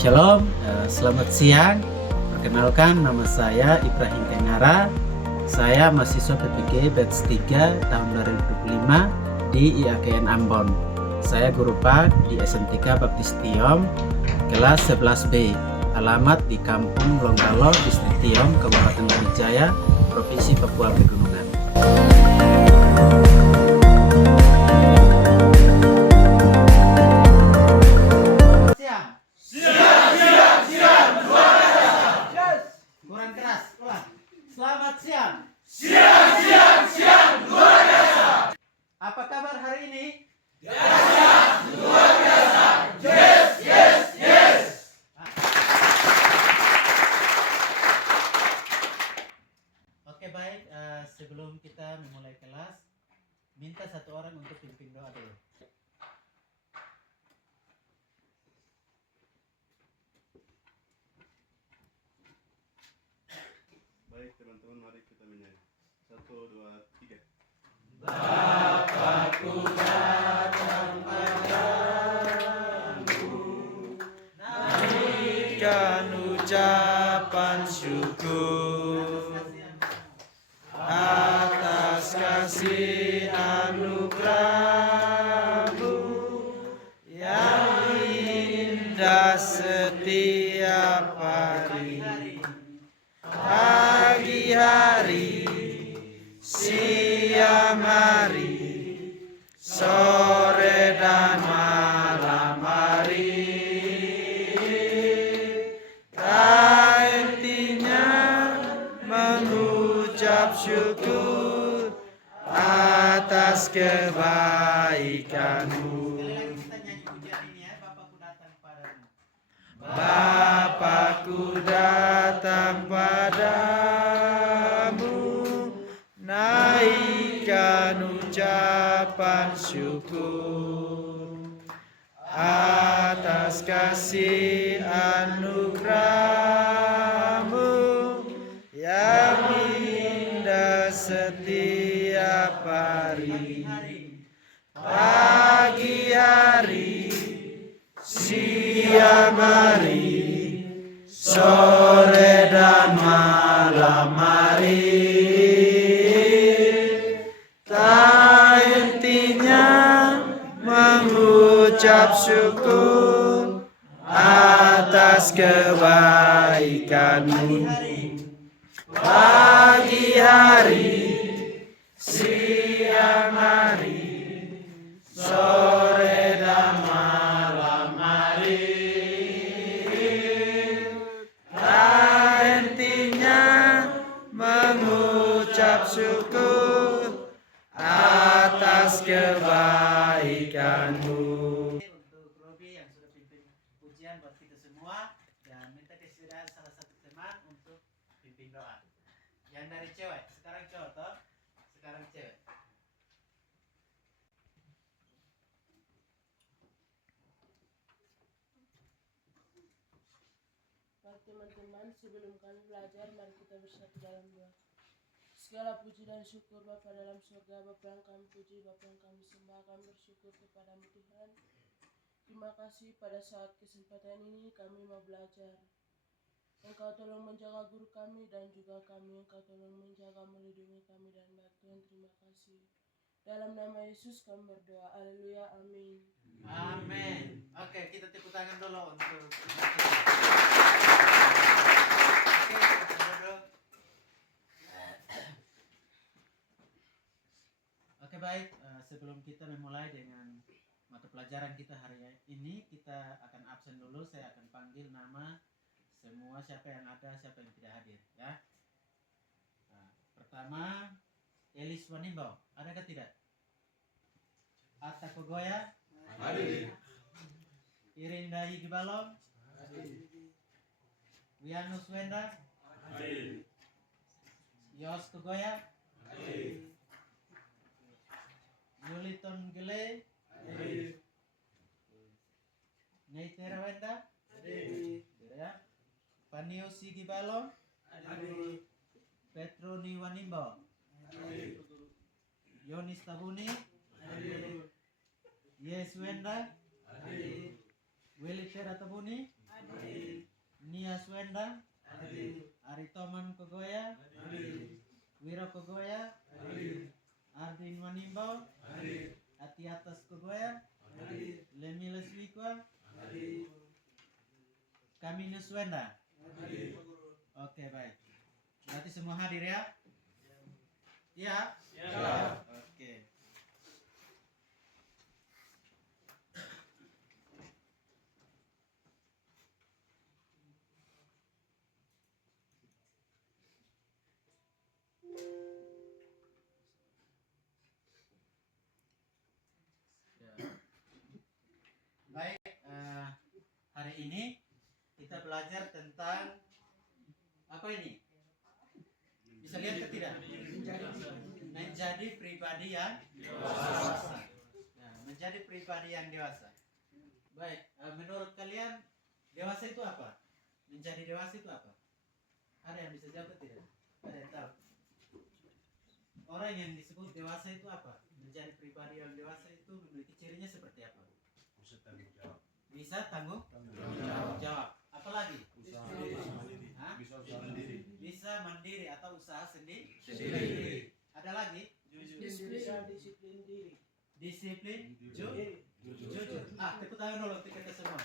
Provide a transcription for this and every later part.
Shalom, selamat siang. Perkenalkan, nama saya Ibrahim Tengara. Saya mahasiswa PPG batch 3 tahun 2025 di IAKN Ambon. Saya guru Pak di SMTK Baptis Tiom, kelas 11B. Alamat di Kampung Longgalo, Distrik Tiom, Kabupaten Pidijaya, Provinsi Papua Pegunungan. Selamat siang. Siang, luar biasa. Apa kabar hari ini? Luar biasa. Yes. Oke, baik. Sebelum kita memulai kelas, minta satu orang untuk pimpin doa dulu. Baik teman-teman, mari kita menyanyi. 1, 2, 3. Bapakku datang padamu, naikkan ucapan syukur atas kasih anugerah-Mu yang indah setiap hari. Pagi hari, siang hari, sore dan malam hari, tak hentinya mengucap syukur atas kebaikan-Mu. Bapakku datang padamu, naikkan ucapan syukur atas kasih anugerah-Mu yang indah setiap hari. Pagi hari, siang hari, sore dan malam hari, tak hentinya mengucap syukur atas kebaikan-Mu. Pagi hari, siang hari, sore dan malam hari, tak hentinya mengucap syukur atas kebaikan-Mu. Untuk Robi yang sudah pimpin pujian buat kita semua, dan minta kesediaan salah satu teman untuk pimpin doa. Yang dari cewek, sekarang cowok toh? Sekarang cewek. Baik teman-teman, sebelum kami belajar, mari kita bersatu dalam doa. Segala puji dan syukur Bapa dalam surga, Bapa yang kami puji, Bapa yang kami sembah, kami bersyukur kepada-Mu Tuhan. Terima kasih pada saat kesempatan ini kami mau belajar. Engkau tolong menjaga guru kami dan juga kami, Engkau tolong menjaga melindungi kami dan baik Tuhan, terima kasih. Dalam nama Yesus kami berdoa, haleluya, amin. Amin. Oke, kita tepuk tangan dulu untuk Oke, baik. Sebelum kita memulai dengan mata pelajaran kita hari ini, kita akan absen dulu. Saya akan panggil nama semua, siapa yang ada, siapa yang tidak hadir, ya. Pertama, Elis Wanimbo, adakah tidak? Atta Kogoya, Hadir. Irinda Yigibalong, Wianus Wenda, Hadir. Yos Kogoya, Yuliton Gele, Neitera Wenda, ya. Panio Sigibalong, Petro Niwanimbo, Yonis Tabuni, Yes Wenda, Willy Tabuni, Matias Wendang, Aritoman Kogoya, Wiro Kogoya, Ardin Manimbau, Atiatas Kogoya, Lemiles Wikwa, Kaminus Wendang. Oke, baik. Berarti semua hadir ya? Iya? Oke. Baik, hari ini kita belajar tentang apa ini? Bisa lihat ke tidak? Menjadi pribadi yang dewasa. Nah, menjadi pribadi yang dewasa. Baik, menurut kalian dewasa itu apa? Menjadi dewasa itu apa? Ada yang bisa jawab tidak? Ada yang tahu? Orang yang disebut dewasa itu apa? Menjadi pribadi yang dewasa itu memiliki cirinya seperti apa? Bisa tanggung jawab. Apalagi? Hah? Bisa mandiri atau usaha sendiri. Ada lagi? Disiplin diri. Disiplin, jujur. Tepuk tangan dulu untuk kita semua.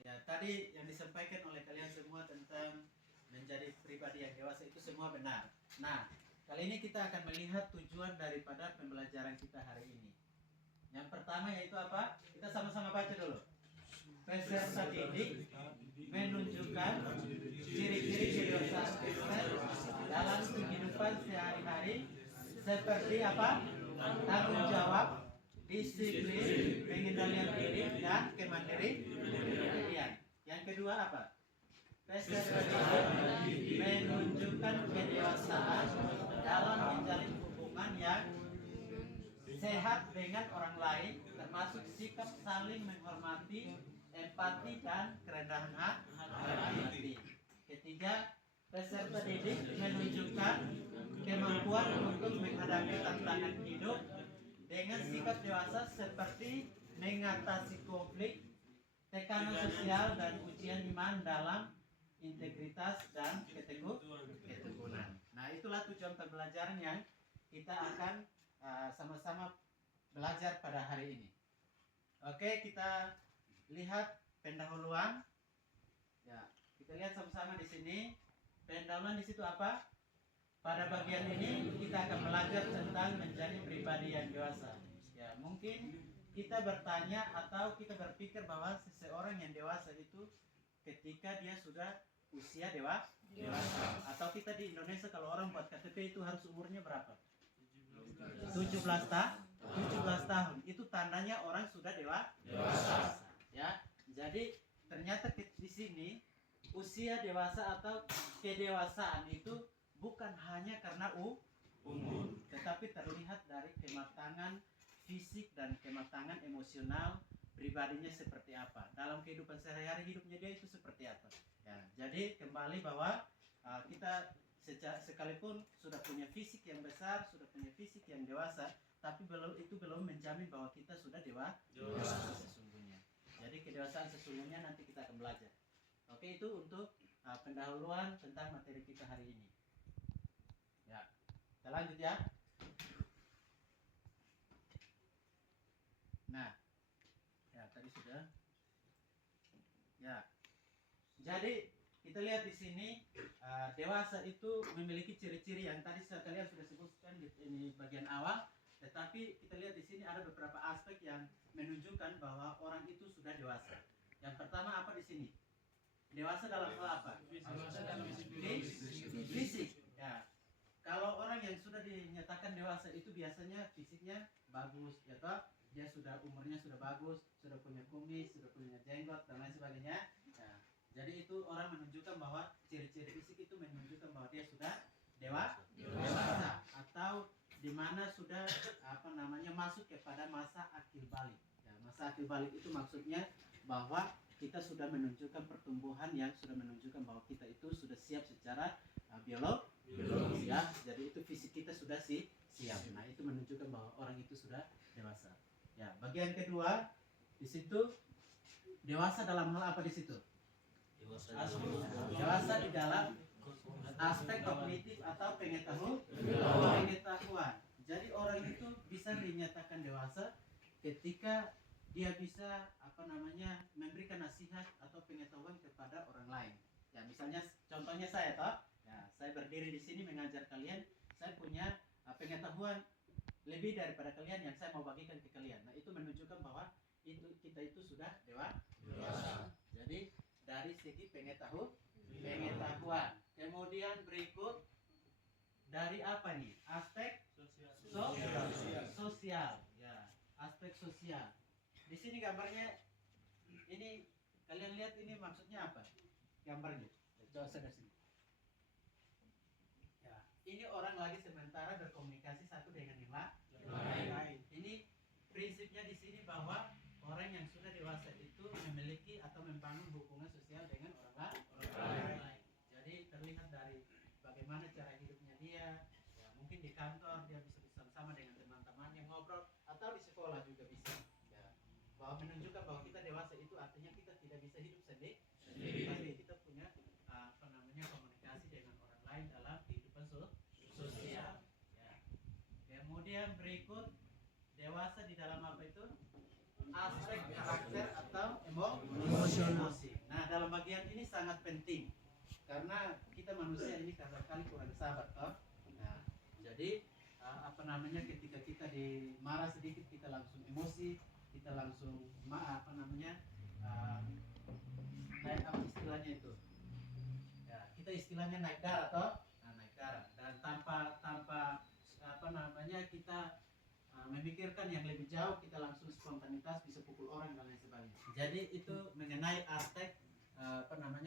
Ya, tadi yang disampaikan oleh kalian semua tentang menjadi pribadi yang dewasa itu semua benar. Nah, kali ini kita akan melihat tujuan daripada pembelajaran kita hari ini. Yang pertama yaitu apa? Kita sama-sama baca dulu. Peserta didik menunjukkan ciri-ciri kedewasaan Kristen dalam kehidupan sehari-hari seperti apa? Tanggung jawab, disiplin, pengendalian diri, dan kemandirian. Yang kedua apa? Peserta didik menunjukkan kedewasaan dalam menjalin hubungan yang sehat dengan orang lain, termasuk sikap saling menghormati, empati, dan kerendahan hati. Ketiga, peserta didik menunjukkan kemampuan untuk menghadapi tantangan hidup dengan sikap dewasa seperti mengatasi konflik, tekanan sosial, dan ujian iman dalam integritas dan ketekunan. Nah, itulah tujuan pembelajaran yang kita akan sama-sama belajar pada hari ini. Oke, kita lihat pendahuluan. Ya, kita lihat sama-sama di sini. Pendahuluan di situ apa? Pada bagian ini kita akan belajar tentang menjadi pribadi yang dewasa. Ya, mungkin kita bertanya atau kita berpikir bahwa seseorang yang dewasa itu ketika dia sudah usia dewasa. Atau kita di Indonesia kalau orang buat KTP itu harus umurnya berapa? 17 tahun. Itu tandanya orang sudah dewasa. Ya. Jadi ternyata di sini usia dewasa atau kedewasaan itu bukan hanya karena umur, tetapi terlihat dari kematangan fisik dan kematangan emosional pribadinya seperti apa. Dalam kehidupan sehari-hari hidupnya dia itu seperti apa. Ya, jadi kembali bahwa kita sekalipun sudah punya fisik yang besar, sudah punya fisik yang dewasa, tapi itu belum menjamin bahwa kita sudah dewasa sesungguhnya. Jadi kedewasaan sesungguhnya nanti kita akan belajar. Oke, itu untuk pendahuluan tentang materi kita hari ini. Ya, kita lanjut ya. Nah, ya tadi sudah. Ya, jadi kita lihat di sini dewasa itu memiliki ciri-ciri yang tadi kalian sudah sebutkan di ini bagian awal, tetapi kita lihat di sini ada beberapa aspek yang menunjukkan bahwa orang itu sudah dewasa. Yang pertama apa di sini? Dewasa dalam hal apa? Fisik. Ya. Kalau orang yang sudah dinyatakan dewasa itu biasanya fisiknya bagus, ya toh? Dia sudah umurnya sudah bagus, sudah punya kumis, sudah punya jenggot dan lain sebagainya. Ya. Jadi itu orang menunjukkan bahwa ciri-ciri fisik itu menunjukkan bahwa dia sudah dewasa atau di mana sudah masuk kepada masa akil balik. Ya, masa akil balik itu maksudnya bahwa kita sudah menunjukkan pertumbuhan yang sudah menunjukkan bahwa kita itu sudah siap secara biologis ya. Jadi itu fisik kita sudah siap. Nah, itu menunjukkan bahwa orang itu sudah dewasa. Ya, bagian kedua di situ Dewasa dalam hal apa di situ? Dewasa di dalam aspek kognitif atau pengetahuan. Jadi orang itu bisa dinyatakan dewasa ketika dia bisa memberikan nasihat atau pengetahuan kepada orang lain. Ya misalnya contohnya saya toh, ya saya berdiri di sini mengajar kalian, saya punya pengetahuan lebih daripada kalian yang saya mau bagikan ke kalian. Nah itu menunjukkan bahwa kita itu sudah dewasa. Jadi dari segi pengetahuan. Kemudian berikut dari apa nih? Aspek sosial. Ya, aspek sosial. Di sini gambarnya ini kalian lihat ini maksudnya apa? Gambarnya. Coba saya sini. Ya, ini orang lagi sementara berkomunikasi satu dengan yang lain. Ini prinsipnya di sini bahwa orang yang sudah dewasa itu memiliki atau membangun hubungan sosial dengan orang lain. Jadi terlihat dari bagaimana cara hidupnya dia. Ya, mungkin di kantor dia bisa bersama-sama dengan teman-temannya ngobrol atau di sekolah juga bisa. Ya, bahwa menunjukkan bahwa kita dewasa itu artinya kita tidak bisa hidup sendiri. Tapi kita punya komunikasi dengan orang lain dalam kehidupan sosial. Ya. Kemudian berikut dewasa di dalam apa itu? Aspek karakter atau emosi. Nah dalam bagian ini sangat penting karena kita manusia ini kadang-kali kurang sabar toh. Nah, jadi ketika kita dimarah sedikit kita langsung emosi, kita langsung istilahnya itu. Ya, kita istilahnya naik darah toh. Nah, naik darah dan tanpa kita memikirkan yang lebih jauh, kita langsung spontanitas bisa pukul orang dan lain sebagainya. Jadi itu mengenai aspek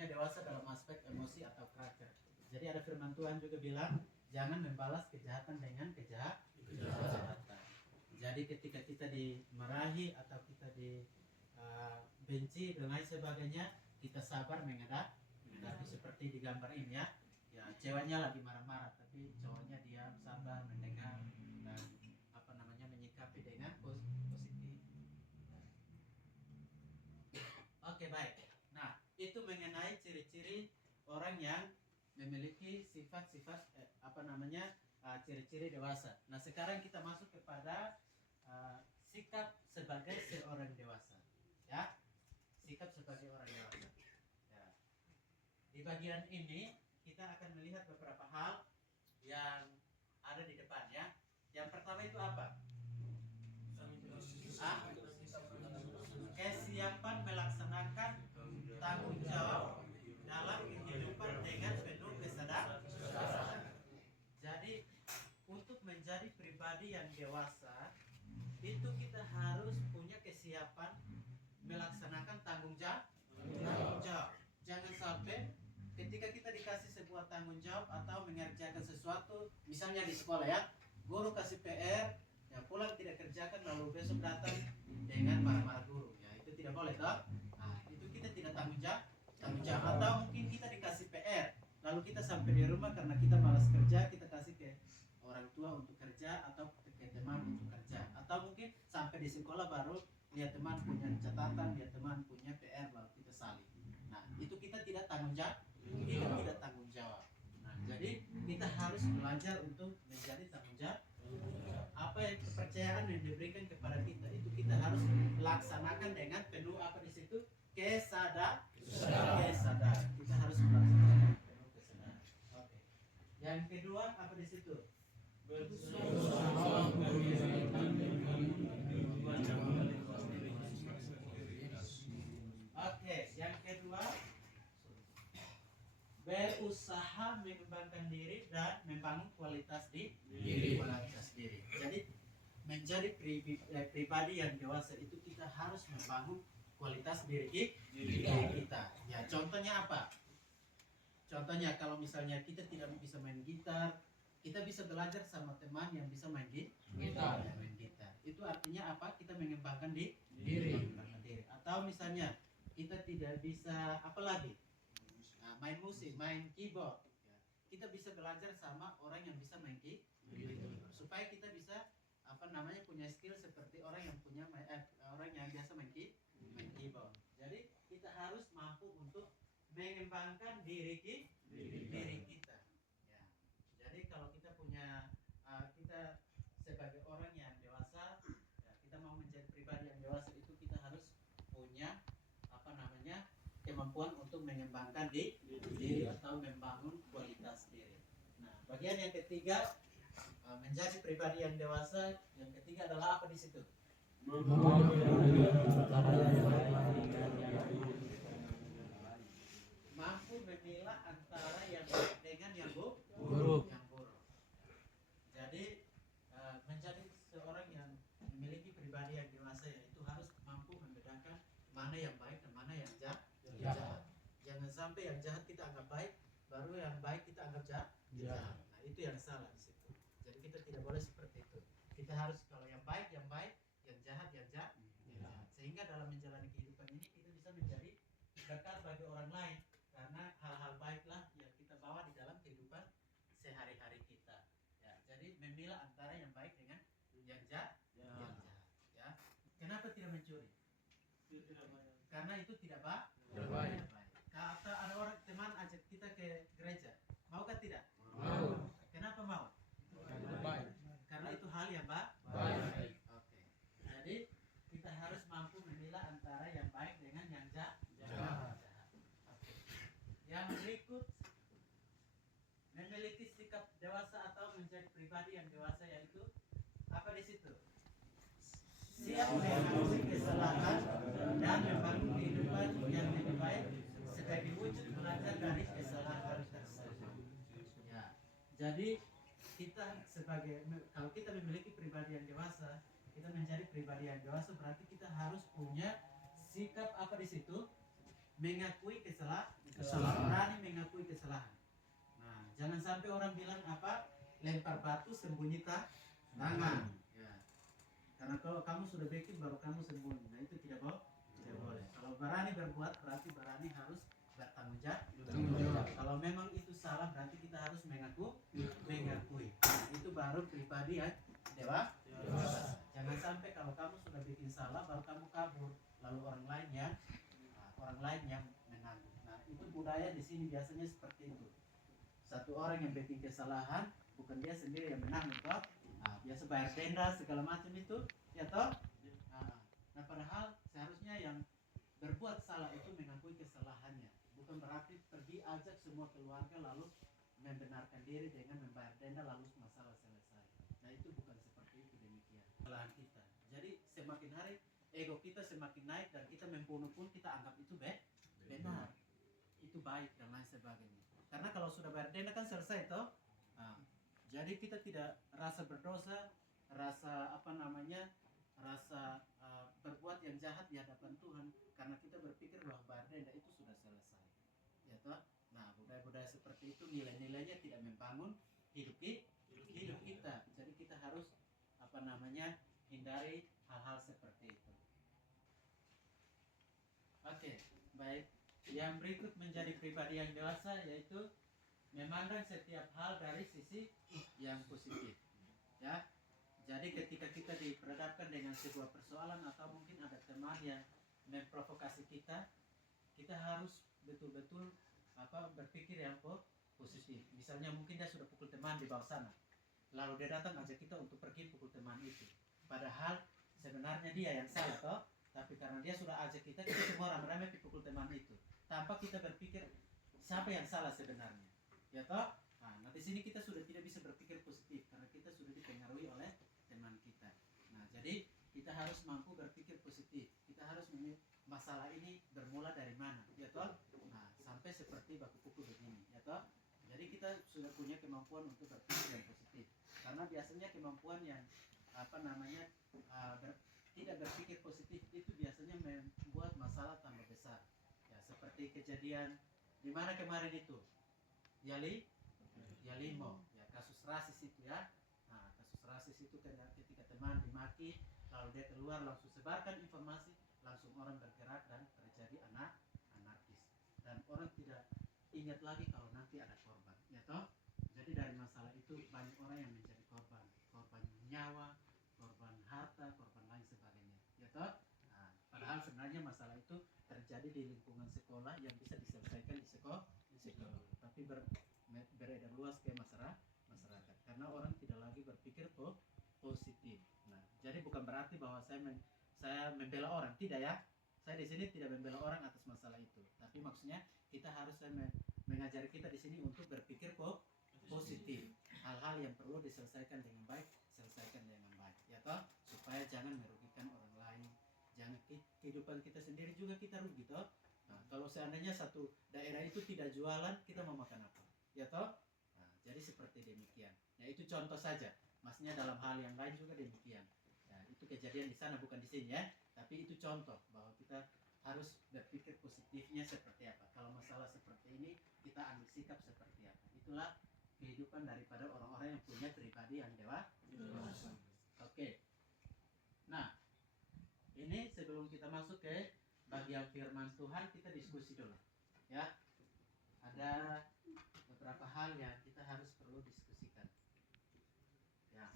dewasa dalam aspek emosi atau karakter. Jadi ada firman Tuhan juga bilang jangan membalas kejahatan dengan kejahatan. Jadi ketika kita dimarahi atau kita dibenci dan lain sebagainya, kita sabar menghadapi seperti di gambar ini ya. Ya ceweknya lagi marah-marah tapi cowoknya diam sabar mendengar dan menyikapi dengan positif. Oke, baik. Nah, itu mengenai ciri-ciri orang yang memiliki sifat-sifat ciri-ciri dewasa. Nah, sekarang kita masuk kepada sikap sebagai seorang dewasa. Ya. Sikap sebagai orang dewasa. Ya. Di bagian ini kita akan melihat beberapa hal yang ada di depan ya. Yang pertama itu apa? Kesiapan melaksanakan tanggung jawab dalam kehidupan dengan penuh kesadaran. Jadi untuk menjadi pribadi yang dewasa itu kita harus punya kesiapan melaksanakan tanggung jawab. Jangan sampai ketika kita dikasih sebuah tanggung jawab atau mengerjakan sesuatu, misalnya di sekolah ya, guru kasih PR, ya pulang tidak kerjakan lalu besok datang dengan marah-marah guru, ya itu tidak boleh toh. Nah itu kita tidak tanggung jawab. Atau mungkin kita dikasih PR lalu kita sampai di rumah karena kita malas kerja, kita kasih ke orang tua untuk kerja atau ke teman untuk kerja, atau mungkin sampai di sekolah baru lihat teman punya catatan, lihat teman punya PR lalu kita salin. Nah itu kita tidak tanggung jawab. Nah jadi kita harus belajar untuk menjadi tanggung jawab. Apa yang kepercayaan yang diberikan kepada kita itu kita harus laksanakan dengan penuh di situ kesadaran. Kita harus melaksanakan dengan penuh kesadaran. Oke. Yang kedua apa di situ? Oke, yang kedua berusaha mengembangkan diri dan membangun kualitas diri. Jadi menjadi pribadi yang dewasa itu kita harus membangun kualitas diri kita. Ya contohnya apa? Contohnya kalau misalnya kita tidak bisa main gitar, kita bisa belajar sama teman yang bisa main gitar. Itu artinya apa? Kita mengembangkan diri. Atau misalnya kita tidak bisa main musik, main keyboard. Ya. Kita bisa belajar sama orang yang bisa main keyboard supaya kita bisa punya skill seperti orang yang biasa main keyboard. Jadi mengembangkan diri kita. Ya. Jadi kalau kita punya kita sebagai orang yang dewasa, ya, kita mau menjadi pribadi yang dewasa itu kita harus punya kemampuan untuk mengembangkan diri atau membangun kualitas diri. Nah, bagian yang ketiga menjadi pribadi yang dewasa, yang ketiga adalah apa di situ? Mampu memilah antara yang baik dengan yang buruk. Jadi menjadi seorang yang memiliki pribadi yang dewasa yaitu harus mampu membedakan mana yang baik dan mana yang jahat. Jangan sampai yang jahat kita anggap baik, baru yang baik kita anggap jahat. Nah, itu yang salah di situ. Jadi kita tidak boleh seperti itu. Kita harus kalau yang baik, yang jahat. Sehingga dalam menjalani kehidupan ini kita bisa menjadi berkat bagi orang lain karena hal-hal baiklah yang kita bawa di dalam kehidupan sehari-hari kita. Ya, jadi memilah antara yang baik dengan yang jahat. Ya. Kenapa tidak mencuri? Karena itu tidak baik. Kata ada orang teman ajak kita ke gereja, maukah tidak? Mau. Kenapa mau? Karena itu hal yang baik. Oke. Jadi kita harus mampu memilah antara yang baik dengan yang jahat. Okay. Yang berikut memiliki sikap dewasa atau menjadi pribadi yang dewasa yaitu apa di situ? Siap mengakui kesalahan dan membangun kehidupan yang lebih baik sebagai wujud belajar dari kesalahan tersebut. Ya, jadi kita kalau kita memiliki pribadi yang dewasa, kita menjadi pribadi yang dewasa berarti kita harus punya sikap apa di situ? Mengakui kesalahan. Berani mengakui kesalahan. Nah, jangan sampai orang bilang apa? Lempar batu sembunyi tangan. Ya. Karena kalau kamu sudah bikin baru kamu sembunyi. Nah, itu tidak boleh. Kalau berani berbuat berarti berani harus bertanggung jawab. Kalau memang itu salah berarti kita harus mengakui. Nah, itu baru pribadi yang dewasa. Jangan sampai kalau kamu sudah bikin salah baru kamu kabur lalu orang lain yang menanggung. Nah, itu budaya di sini biasanya seperti itu. Satu orang yang bikin kesalahan bukan dia sendiri yang menanggung toh. Nah, biasa bayar denda segala macam itu, ya toh. Nah, padahal seharusnya yang berbuat salah itu mengakui kesalahannya. Bukan berarti pergi ajak semua keluarga lalu membenarkan diri dengan membayar denda lalu masalah selesai. Nah, itu bukan seperti itu demikian. Kesalahan kita. Jadi semakin hari ego kita semakin naik dan kita membunuh pun kita anggap itu benar. Itu baik dan lain sebagainya. Karena kalau sudah bayar denda kan selesai toh. Nah, jadi kita tidak rasa berdosa, rasa berbuat yang jahat di hadapan Tuhan karena kita berpikir bahwa bayar denda itu sudah selesai. Ya toh? Nah, budaya-budaya seperti itu nilai-nilainya tidak membangun hidup kita. Jadi kita harus hindari hal-hal seperti itu. Oke, baik. Yang berikut menjadi pribadi yang dewasa yaitu memandang setiap hal dari sisi yang positif. Ya. Jadi ketika kita diperhadapkan dengan sebuah persoalan atau mungkin ada teman yang memprovokasi kita harus betul-betul berpikir yang positif. Misalnya mungkin dia sudah pukul teman di bawah sana. Lalu dia datang ajak kita untuk pergi pukul teman itu. Padahal sebenarnya dia yang salah toh. Tapi karena dia sudah ajak kita semua ramai-ramai pukul teman itu. Tanpa kita berpikir siapa yang salah sebenarnya. Ya toh? Nah, di sini kita sudah tidak bisa berpikir positif karena kita sudah dipengaruhi oleh teman kita. Nah, jadi kita harus mampu berpikir positif. Kita harus masalah ini bermula dari mana, ya toh? Nah, sampai seperti baku pukul begini, ya toh? Jadi kita sudah punya kemampuan untuk berpikir yang positif. Karena biasanya kemampuan yang tidak berpikir positif itu biasanya membuat masalah tambah besar. Ya, seperti kejadian di mana kemarin itu? Yalimo, ya kasus rasis itu ya. Nah, kasus rasis itu ketika teman dimaki, lalu dia keluar langsung sebarkan informasi, langsung orang bergerak dan terjadi anarkis. Dan orang tidak ingat lagi kalau nanti ada korban, ya toh? Jadi dari masalah itu banyak orang yang menjadi korban nyawa, korban harta, korban lain sebagainya, ya toh? Nah, padahal sebenarnya masalah itu terjadi di lingkungan sekolah yang bisa diselesaikan di berpikir positif. Nah, jadi bukan berarti bahwa saya membela orang, tidak ya. Saya di sini tidak membela orang atas masalah itu. Tapi maksudnya kita harus mengajari kita di sini untuk berpikir positif. Hal-hal yang perlu diselesaikan dengan baik, selesaikan dengan baik, ya toh, supaya jangan merugikan orang lain. Jangan kehidupan kita sendiri juga kita rugi toh. Nah, kalau seandainya satu daerah itu tidak jualan, kita mau makan apa? Ya toh? Nah, jadi seperti demikian. Ya itu contoh saja. Maksudnya dalam hal yang lain juga demikian. Ya, itu kejadian di sana bukan di sini ya. Tapi itu contoh bahwa kita harus berpikir positifnya seperti apa. Kalau masalah seperti ini kita ambil sikap seperti apa. Itulah kehidupan daripada orang-orang yang punya pribadi yang dewasa. Oke. Nah, ini sebelum kita masuk ke bagian firman Tuhan, kita diskusi dulu. Ya. Ada beberapa hal yang kita harus perlu diskusikan. Ya.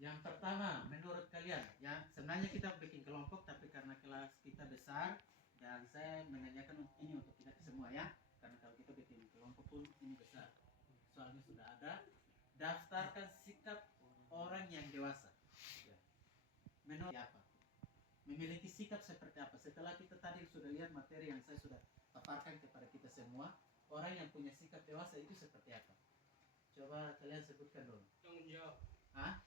Yang pertama, menurut kalian, ya sebenarnya kita bikin kelompok, tapi karena kelas kita besar dan saya menanyakan ini untuk kita semua ya, karena kalau kita bikin kelompok pun ini besar, soalnya sudah ada. Daftarkan sikap orang yang dewasa. Ya. Menurut apa? Memiliki sikap seperti apa? Setelah kita tadi sudah lihat materi yang saya sudah paparkan kepada kita semua, orang yang punya sikap dewasa itu seperti apa? Coba kalian sebutkan dulu. Tanggung jawab. Hah?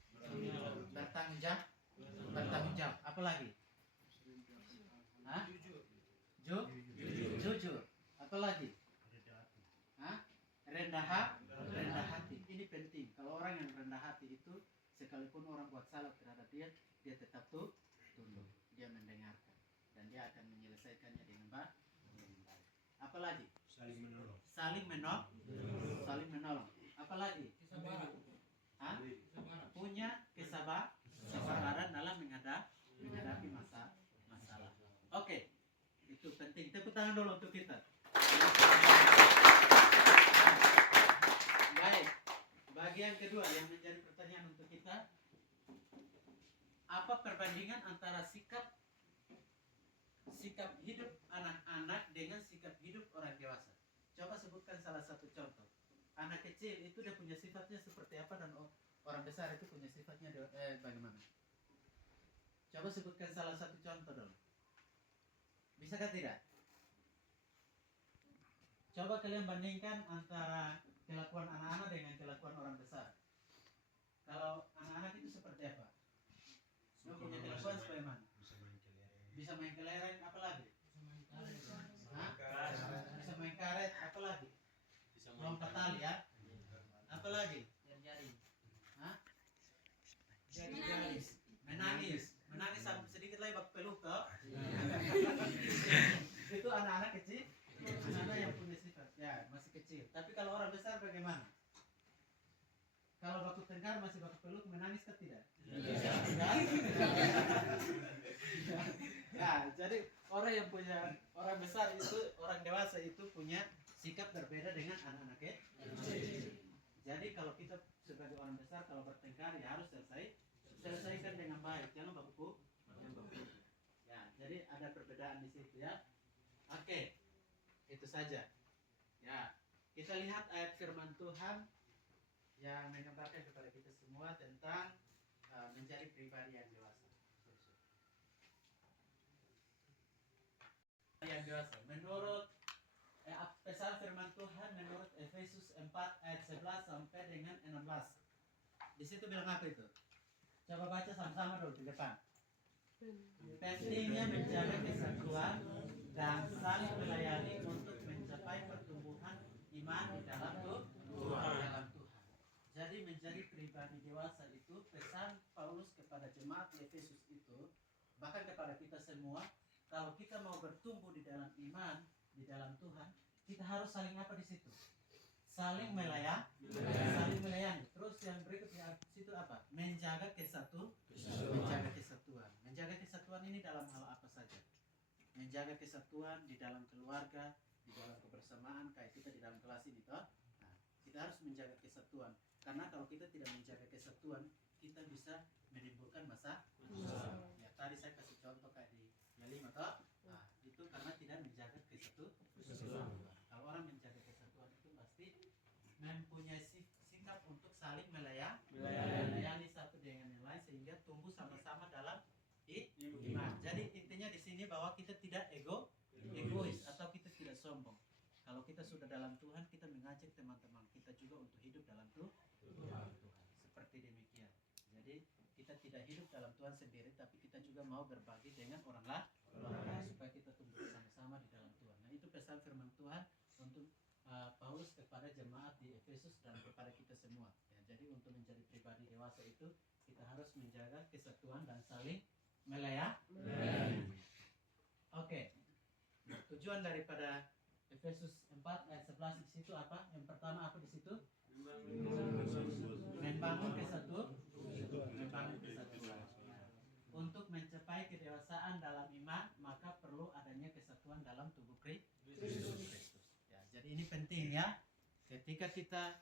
Bertanggung jawab. Bertanggung jawab. Apa lagi? Hah? Jujur. Apa lagi? Hah? Rendah hati. Ini penting. Kalau orang yang rendah hati itu, sekalipun orang buat salah terhadap dia tetap tunduk. Dia mendengarkan dan dia akan menyelesaikannya dengan baik. Apa lagi? Saling menolong. Apa lagi? Hah? Punya kesabaran dalam menghadapi masalah. Oke. Itu penting. Tepuk tangan dulu untuk kita. Baik. Bagian kedua yang menjadi pertanyaan untuk kita, apa perbandingan antara sikap hidup anak-anak dengan sikap hidup orang dewasa? Coba sebutkan salah satu contoh. Anak kecil itu dia punya sifatnya seperti apa dan orang besar itu punya sifatnya bagaimana? Coba sebutkan salah satu contoh dong. Bisakah tidak? Coba kalian bandingkan antara kelakuan anak-anak dengan kelakuan orang besar. Kalau anak-anak itu seperti apa? Dia punya kelakuan seperti mana? Bisa main kelereng, apa lagi? Bisa main karet, apa lagi? Lompat tali ya? Apa lagi? Hah? Menangis sampai sedikit lagi bak peluk toh. Itu anak-anak kecil, anak-anak yang punya sifat ya masih kecil. Tapi kalau orang besar bagaimana? Kalau baku tengkar masih baku peluk, menangis ke tidak? Ya, jadi orang besar itu, orang dewasa itu punya sikap berbeda dengan anak-anak kecil. Jadi kalau kita sebagai orang besar kalau bertengkar ya harus selesaikan dengan baik, jangan baku. Ya, jadi ada perbedaan di situ ya. Oke, itu saja. Ya, kita lihat ayat firman Tuhan yang menggambarkan kepada kita semua tentang menjadi pribadi yang dewasa. Yang dewasa. Menurut pesan firman Tuhan menurut Efesus 4 ayat 11 sampai dengan 16. Di situ bilang apa itu? Coba baca sama-sama dulu di depan. Pentingnya menjaga kesatuan dan saling melayani untuk mencapai pertumbuhan iman di dalam Tuhan. Jadi menjadi pribadi dewasa itu pesan Paulus kepada jemaat di Efesus itu, bahkan kepada kita semua, kalau kita mau bertumbuh di dalam iman, di dalam Tuhan, kita harus saling apa di situ? Saling melayani. Terus yang berikutnya situ apa? Menjaga kesatuan. Menjaga kesatuan ini dalam hal apa saja? Menjaga kesatuan di dalam keluarga, di dalam kebersamaan, kayak kita di dalam kelas ini toh. Nah, kita harus menjaga kesatuan. Karena kalau kita tidak menjaga kesatuan, kita bisa menimbulkan masalah. Ya, tadi saya kasih contoh kayak di Yalima toh. Nah, itu karena tidak menjaga kesatuan. Kalau orang menjaga kesatuan itu pasti saling melayani satu dengan yang lain sehingga tumbuh sama-sama dalam iman. Jadi intinya di sini bahwa kita tidak egois atau kita tidak sombong. Kalau kita sudah dalam Tuhan, kita mengajak teman-teman kita juga untuk hidup dalam Tuhan. Seperti demikian. Jadi kita tidak hidup dalam Tuhan sendiri, tapi kita juga mau berbagi dengan orang lain supaya kita tumbuh sama-sama di dalam Tuhan. Nah, itu pesan firman Tuhan untuk Paulus kepada jemaat di Efesus dan kepada kita semua. Ya, jadi untuk menjadi pribadi dewasa itu kita harus menjaga kesatuan dan saling melayani. Oke. Nah, tujuan daripada Efesus 4 ayat 11 di situ apa? Yang pertama apa di situ? Membangun kesatuan. Untuk mencapai kedewasaan dalam iman, maka perlu adanya kesatuan dalam tubuh Kristus. Ya, jadi ini penting ya. Ketika kita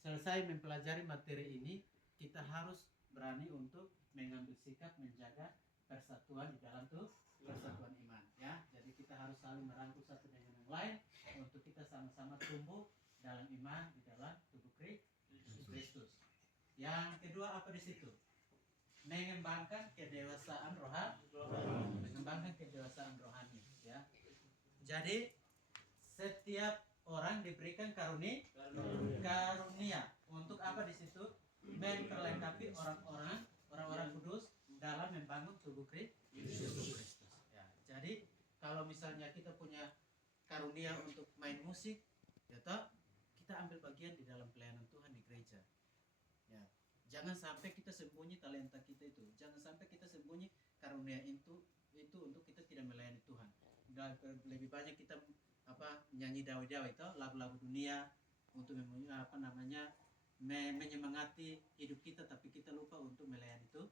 selesai mempelajari materi ini, kita harus berani untuk mengambil sikap menjaga persatuan di dalam persatuan iman ya. Jadi kita harus saling merangkul satu dengan yang lain untuk kita sama-sama tumbuh dalam iman di dalam tubuh Kristus. Yang kedua apa di situ? Mengembangkan kedewasaan rohani ya. Jadi setiap orang diberikan karunia untuk apa di situ? Memperlengkapi orang-orang kudus dalam membangun tubuh Kristus. Ya, jadi kalau misalnya kita punya karunia untuk main musik, ya toh, kita ambil bagian di dalam pelayanan Tuhan di gereja. Ya, jangan sampai kita sembunyi talenta kita itu. Jangan sampai kita sembunyi karunia itu untuk kita tidak melayani Tuhan. Dan lebih banyak kita nyanyi dawe-dawe itu lagu-lagu dunia untuk menyemangati hidup kita, tapi kita lupa untuk melayani Tuhan.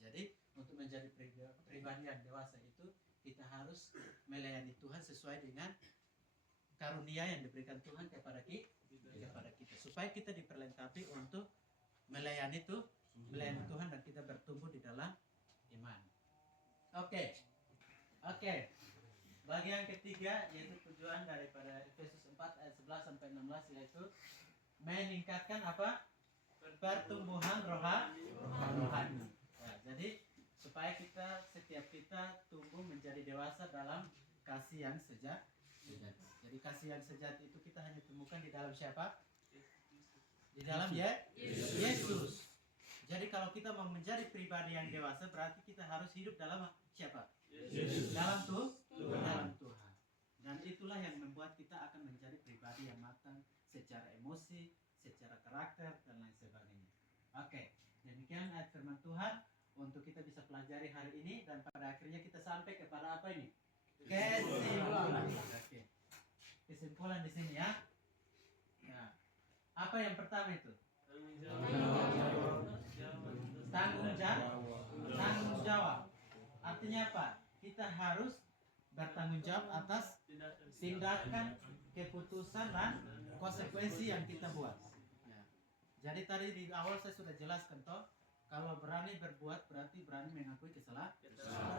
Jadi untuk menjadi pribadi yang dewasa itu kita harus melayani Tuhan sesuai dengan karunia yang diberikan Tuhan kepada kita supaya kita diperlengkapi untuk melayani Tuhan dan kita bertumbuh di dalam iman. Oke. Bagian ketiga yaitu tujuan daripada Efesus 4 ayat 11 sampai 16 yaitu meningkatkan apa? Pertumbuhan rohani. Ya, jadi supaya setiap kita tumbuh menjadi dewasa dalam kasih yang sejati. Jadi kasih yang sejati itu kita hanya temukan di dalam siapa? Di dalam Yesus. Jadi kalau kita mau menjadi pribadi yang dewasa berarti kita harus hidup dalam siapa? Yesus. Dalam Tuhan. Dan itulah yang membuat kita akan menjadi pribadi yang matang secara emosi, secara karakter dan lain sebagainya. Oke, demikian ayat firman Tuhan untuk kita bisa pelajari hari ini dan pada akhirnya kita sampai kepada apa ini? Kesimpulan. Oke. Kesimpulan di sini ya. Nah, apa yang pertama itu? Tanggung jawab. Artinya apa? Kita harus bertanggung jawab atas tindakan, keputusan dan konsekuensi yang kita buat. Ya. Jadi tadi di awal saya sudah jelaskan toh, kalau berani berbuat berarti berani mengakui kesalahan.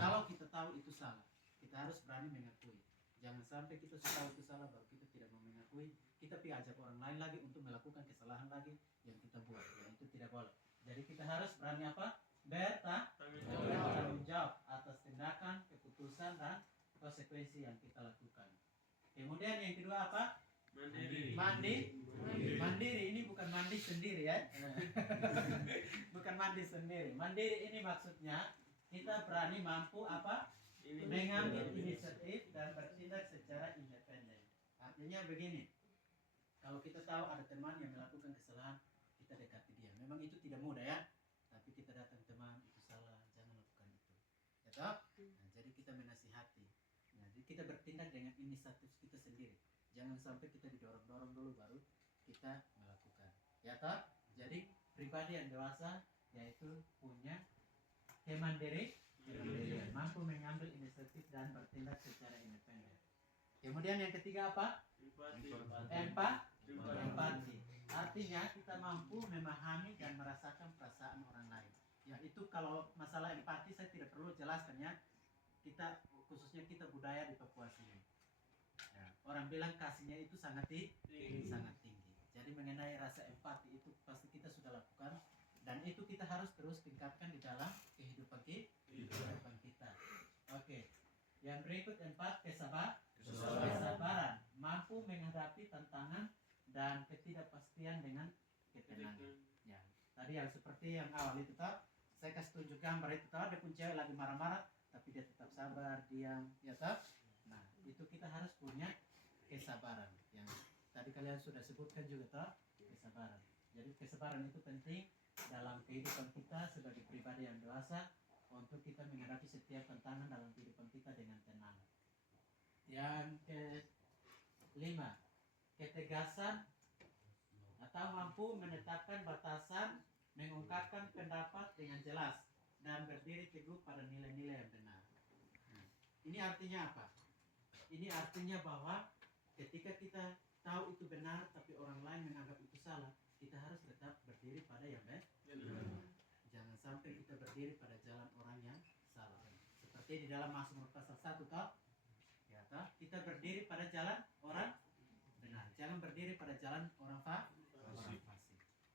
Kalau kita tahu itu salah, kita harus berani mengakui. Jangan sampai kita sudah tahu itu salah baru kita tidak mau mengakui, kita pergi ajak orang lain lagi untuk melakukan kesalahan lagi yang kita buat. Ya, itu tidak boleh. Jadi kita harus berani apa? Bertanggung jawab atas tindakan, keputusan dan konsekuensi yang kita lakukan. Kemudian yang kedua apa? Mandiri ini bukan mandi sendiri ya. Bukan mandi sendiri. Mandiri ini maksudnya kita berani mampu apa? Mengambil inisiatif dan bertindak secara independen. Artinya begini. Kalau kita tahu ada teman yang melakukan kesalahan, kita dekati dia. Memang itu tidak mudah ya. Tapi kita datang, teman itu salah, jangan lakukan itu. Ya toh? Nah, jadi kita menasihati. Nah, jadi kita bertindak dengan inisiatif kita sendiri. Jangan sampai kita didorong-dorong dulu baru kita melakukan. Ya toh? Jadi pribadi yang dewasa yaitu punya kemandirian, mampu mengambil inisiatif dan bertindak secara independen. Kemudian yang ketiga apa? Empati. Artinya kita mampu memahami dan merasakan perasaan orang lain. Ya itu kalau masalah empati saya tidak perlu jelaskan ya. Kita khususnya kita budaya di Papua sini. Ya, orang bilang kasihnya itu sangat tinggi. Jadi mengenai rasa empati itu pasti kita sudah lakukan dan itu kita harus terus tingkatkan di dalam kehidupan kita. Oke. Yang berikut 4, kesabaran, mampu menghadapi tantangan dan ketidakpastian dengan ketenangan. Ya. Tadi yang seperti yang awal itu toh, saya kasih tunjuk gambar itu toh, ada pun cewek lagi marah-marah tapi dia tetap sabar, diam, ya toh. Nah, itu kita harus punya kesabaran. Yang tadi kalian sudah sebutkan juga toh, kesabaran. Jadi kesabaran itu penting dalam kehidupan kita sebagai pribadi yang dewasa untuk kita menghadapi setiap tantangan dalam kehidupan kita dengan tenang. Yang ke-5, ketegasan atau mampu menetapkan batasan, mengungkapkan pendapat dengan jelas dan berdiri teguh pada nilai-nilai yang benar. Nah, ini artinya apa? Ini artinya bahwa ketika kita tahu itu benar tapi orang lain menganggap itu salah, kita harus tetap berdiri pada yang benar. Jangan sampai kita berdiri pada jalan orang yang salah. Seperti di dalam Mazmur pasal 1 toh, ya toh, kita berdiri pada jalan orang benar. Jangan berdiri pada jalan orang fasik.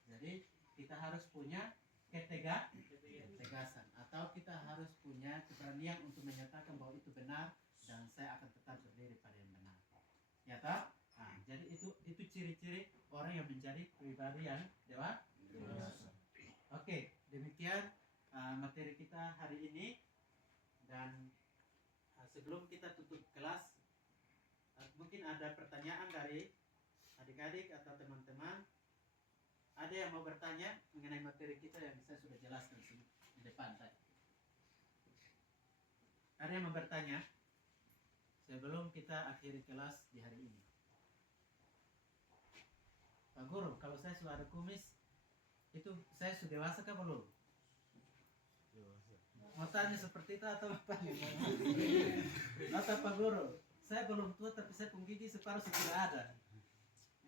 Jadi kita harus punya ketegasan atau kita harus punya keberanian untuk menyatakan bahwa itu benar dan saya akan tetap berdiri pada yang benar. Ya toh? Nah, jadi itu ciri-ciri orang yang menjadi pribadi yang dewasa. Oke, demikian materi kita hari ini dan sebelum kita tutup kelas mungkin ada pertanyaan dari adik-adik atau teman-teman. Ada yang mau bertanya mengenai materi kita yang saya sudah jelaskan di depan tadi? Ada yang mau bertanya sebelum kita akhiri kelas di hari ini? Pak Guru, kalau saya sudah ada kumis, itu saya sudah dewasa kah belum? Mau tanya seperti itu atau apa? Atau Pak Guru, saya belum tua tapi saya pun gigi separuh sudah ada.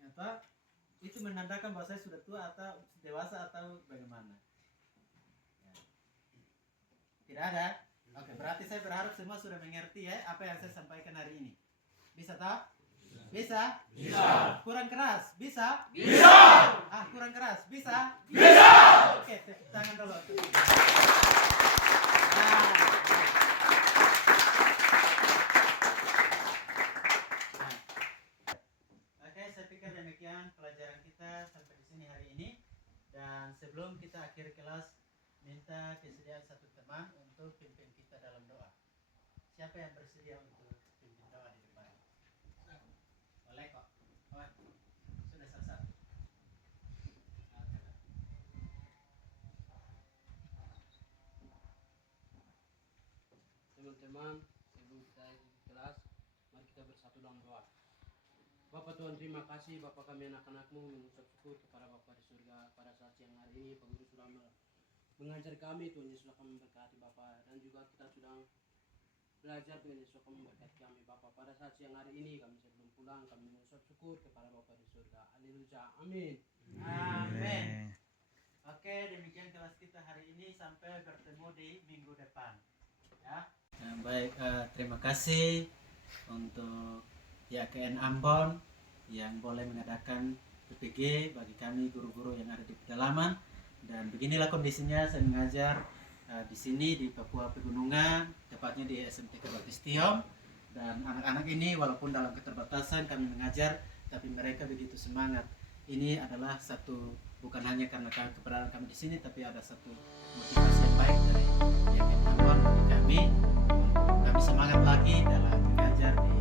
Atau itu menandakan bahwa saya sudah tua atau dewasa atau bagaimana? Ya. Tidak ada? Oke, berarti saya berharap semua sudah mengerti ya apa yang saya sampaikan hari ini. Bisa tak? Bisa? Bisa. Kurang keras? Bisa? Bisa. Kurang keras? Bisa? Bisa. Oke, tepuk tangan dulu. Oke, saya pikir demikian pelajaran kita sampai di sini hari ini. Dan sebelum kita akhiri kelas, minta kesediaan satu teman untuk pimpin kita dalam doa. Siapa yang bersedia untuk pimpin doa di depan? Boleh kok. Oh, sudah selesai. Teman-teman, sebelum kita ikuti kelas, mari kita bersatu dalam doa. Bapak Tuhan, terima kasih Bapak kami anak-anakmu mengucap syukur kepada Bapak di surga pada saat siang hari ini. Pak Guru sudah mengajar kami, Tuhan Yesus akan memberkati Bapak, dan juga kita sudah belajar, Tuhan Yesus akan memberkati kami Bapak. Pada saat siang hari ini kami sebelum pulang kami mengucap syukur kepada Bapak di surga. Haleluya. Amin. Amin. Oke, demikian kelas kita hari ini, sampai bertemu di minggu depan. Ya. Nah, baik, terima kasih untuk IAKN Ambon yang boleh mengadakan PPG bagi kami guru-guru yang ada di pedalaman. Dan beginilah kondisinya saya mengajar di sini di Papua Pegunungan, tepatnya di SMTK Baptistium. Dan anak-anak ini walaupun dalam keterbatasan kami mengajar, tapi mereka begitu semangat. Ini adalah satu, bukan hanya karena keberadaan kami di sini, tapi ada satu motivasi yang baik dari IAKN Ambon bagi kami. Kami semangat lagi dalam mengajar di